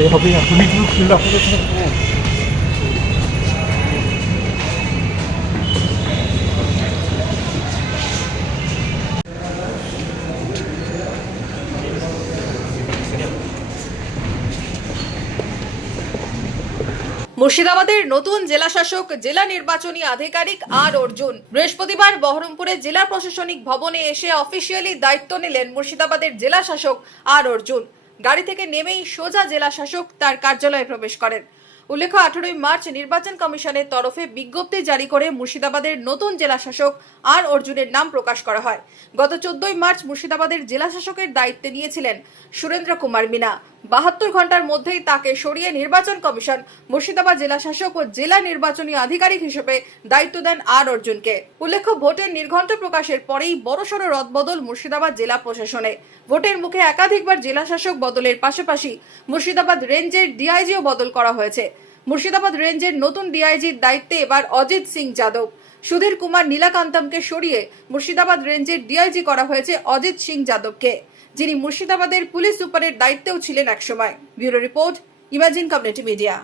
পরে হবে, এখনই তো খুললা হয়েছে। মুর্শিদাবাদের নতুন জেলাশাসক জেলা নির্বাচনী আধিকারিক আর অর্জুন বৃহস্পতিবার বহরমপুরে জেলা প্রশাসনিক ভবনে এসে অফিসিয়ালি দায়িত্ব নিলেন মুর্শিদাবাদের জেলা শাসক আর অর্জুন। গাড়ি থেকে নেমেই সোজা জেলা শাসক তার কার্যালয়ে প্রবেশ করেন। উল্লেখ্য, 18 মার্চ নির্বাচন কমিশনের তরফে বিজ্ঞপ্তি জারি করে মুর্শিদাবাদের নতুন জেলা শাসক আর অর্জুনের নাম প্রকাশ করা হয়। গত 14 মার্চ মুর্শিদাবাদের জেলা শাসকের দায়িত্বে নিয়েছিলেন সুরেন্দ্র কুমার মিনা। 72 ঘন্টার মধ্যেই তাকে সরিয়ে নির্বাচন কমিশন মুর্শিদাবাদ জেলা শাসক ও জেলা নির্বাচনী আধিকারিক হিসেবে দায়িত্ব দেন আর অর্জুনকে। উল্লেখ্য, ভোটের নির্ঘণ্ট প্রকাশের পরেই বড়সড় রদবদল মুর্শিদাবাদ জেলা প্রশাসনে। ভোটের মুখে একাধিকবার জেলা শাসক বদলের পাশাপাশি মুর্শিদাবাদ রেঞ্জের ডিআইজিও বদল করা হয়েছে। মুর্শিদাবাদ রেঞ্জের নতুন ডিআইজির দায়িত্বে এবার অজিত সিং যাদব। সুধীর কুমার নীলাকান্তমকে সরিয়ে মুর্শিদাবাদ রেঞ্জের ডিআইজি করা হয়েছে অজিত সিং যাদবকে, যিনি মুর্শিদাবাদের পুলিশ সুপারের দায়িত্বেও ছিলেন একসময়। Bureau report, imagine community media.